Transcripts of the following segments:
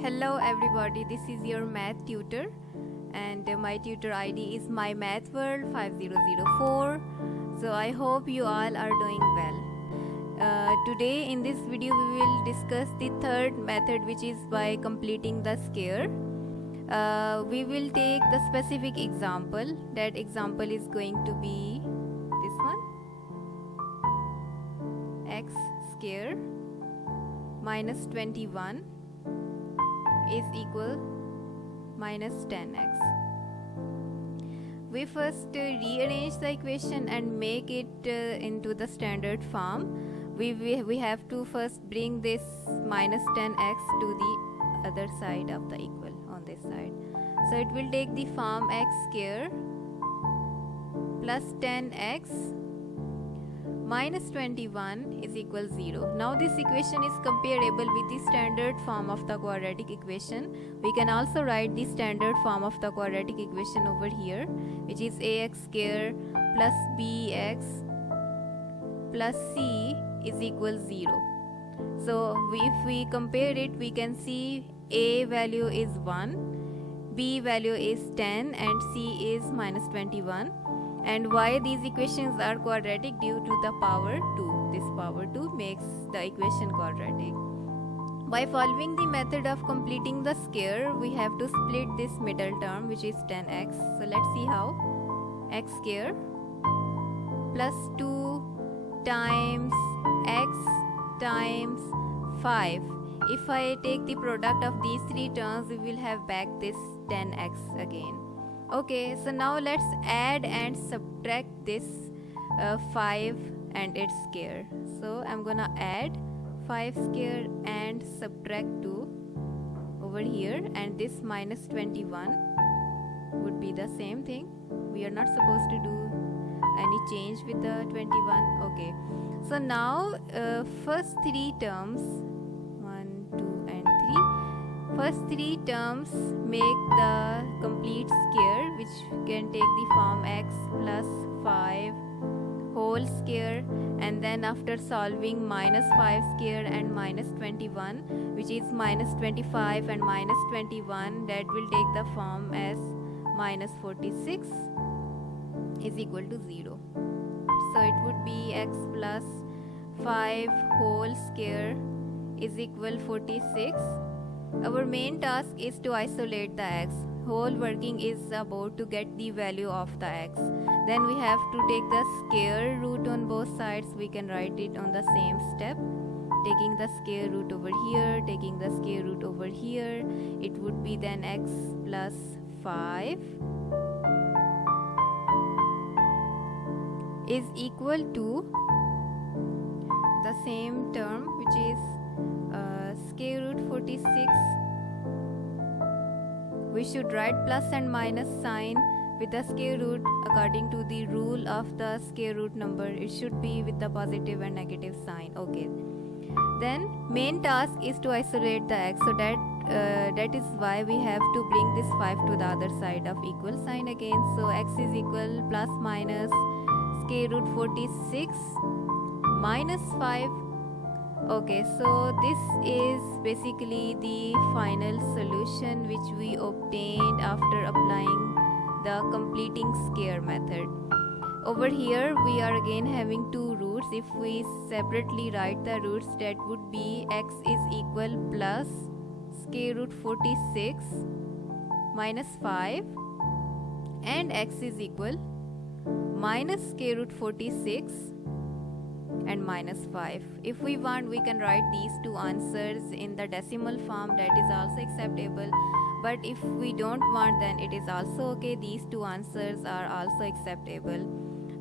Hello everybody, this is your math tutor and my tutor ID is my Math World 5004. So I hope you all are doing well. Today in this video we will discuss the third method, which is by completing the square. We will take the specific example. That example is going to be this one, x square minus 21 is equal minus 10x. We first rearrange the equation and make it into the standard form. We have to first bring this minus 10x to the other side of the equal on this side. So it will take the form x square plus 10x minus 21 is equal 0. Now this equation is comparable with the standard form of the quadratic equation. We can also write the standard form of the quadratic equation over here, which is ax square plus bx plus c is equal 0. So if we compare it, we can see a value is 1, b value is 10 and c is minus 21. And why these equations are quadratic? Due to the power 2. This power 2 makes the equation quadratic. By following the method of completing the square, we have to split this middle term, which is 10x. So let's see how. X square plus 2 times x times 5. If I take the product of these three terms, we will have back this 10x again. Okay, so now let's add and subtract this 5 and its square. So I'm gonna add 5 square and subtract 2 over here, and this minus 21 would be the same thing. We are not supposed to do any change with the 21. Okay, so now first three terms, 1, 2 and 3, first three terms make the complete square, which can take the form x plus 5 whole square, and then after solving minus 5 square and minus 21, which is minus 25 and minus 21, that will take the form as minus 46 is equal to 0. So it would be x plus 5 whole square is equal 46. Our main task is to isolate the x. Whole working is about to get the value of the x. Then we have to take the square root on both sides. We can write it on the same step. Taking the square root over here, taking the square root over here, it would be then x plus 5 is equal to the same term, which is square root 46. We should write plus and minus sign with the square root according to the rule of the square root number. It should be with the positive and negative sign. Okay, then main task is to isolate the x, so that is why we have to bring this 5 to the other side of equal sign again. So x is equal plus minus square root 46 minus 5. Okay, so this is basically the final solution which we obtained after applying the completing square method. Over here we are again having two roots. If we separately write the roots, that would be x is equal plus square root 46 minus 5 and x is equal minus square root 46 and minus 5. If we want, we can write these two answers in the decimal form. That is also acceptable. But if we don't want, then it is also okay. These two answers are also acceptable.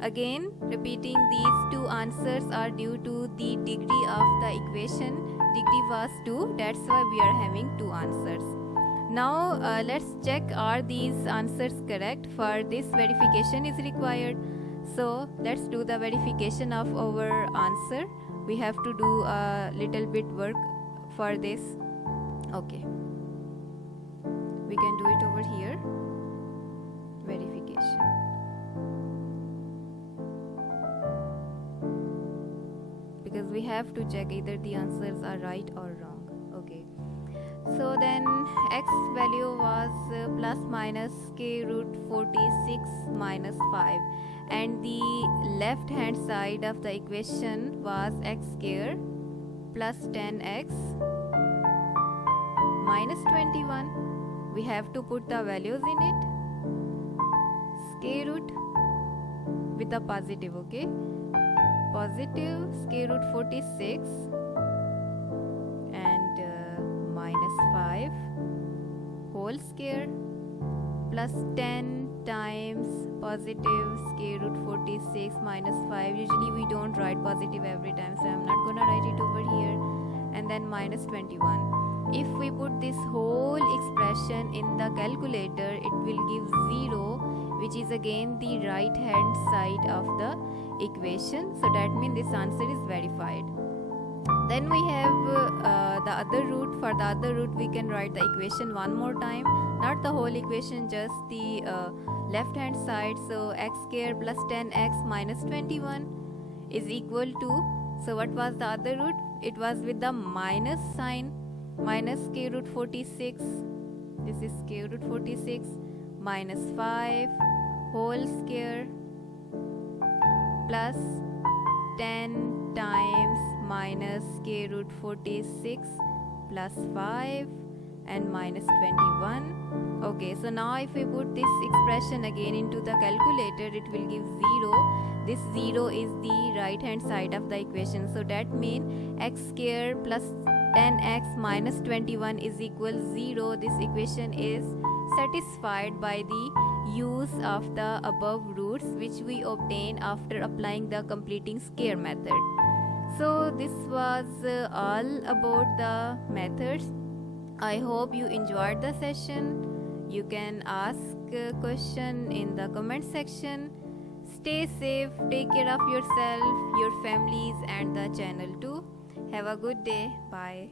Again, repeating, these two answers are due to the degree of the equation. Degree was 2. That's why we are having two answers. Now let's check, are these answers correct? For this, verification is required. So let's do the verification of our answer. We have to do a little bit work for this. Okay, we can do it over here. Verification. Because we have to check either the answers are right or wrong. Okay, So then x value was plus minus k root 46 minus 5, and the left hand side of the equation was x square plus 10x minus 21. We have to put the values in it. Square root with the positive, okay? Positive square root 46 and minus 5 whole square plus 10 times positive square root 46 minus 5. Usually we don't write positive every time, so I'm not gonna write it over here. And then minus 21. If we put this whole expression in the calculator, it will give 0, which is again the right hand side of the equation. So that means this answer is verified. Then we have the other root. For the other root, we can write the equation one more time, not the whole equation, just the left hand side. So x square plus 10x minus 21 is equal to, so what was the other root? It was with the minus sign, minus square root 46. This is square root 46 minus 5 whole square plus 10 times minus square root 46 plus 5 and minus 21. Okay, so now if we put this expression again into the calculator, it will give 0. This 0 is the right hand side of the equation, so that means x square plus 10x minus 21 is equal 0. This equation is satisfied by the use of the above roots, which we obtain after applying the completing square method. So this was all about the methods. I hope you enjoyed the session. You can ask a question in the comment section. Stay safe, take care of yourself, your families and the channel too. Have a good day. Bye.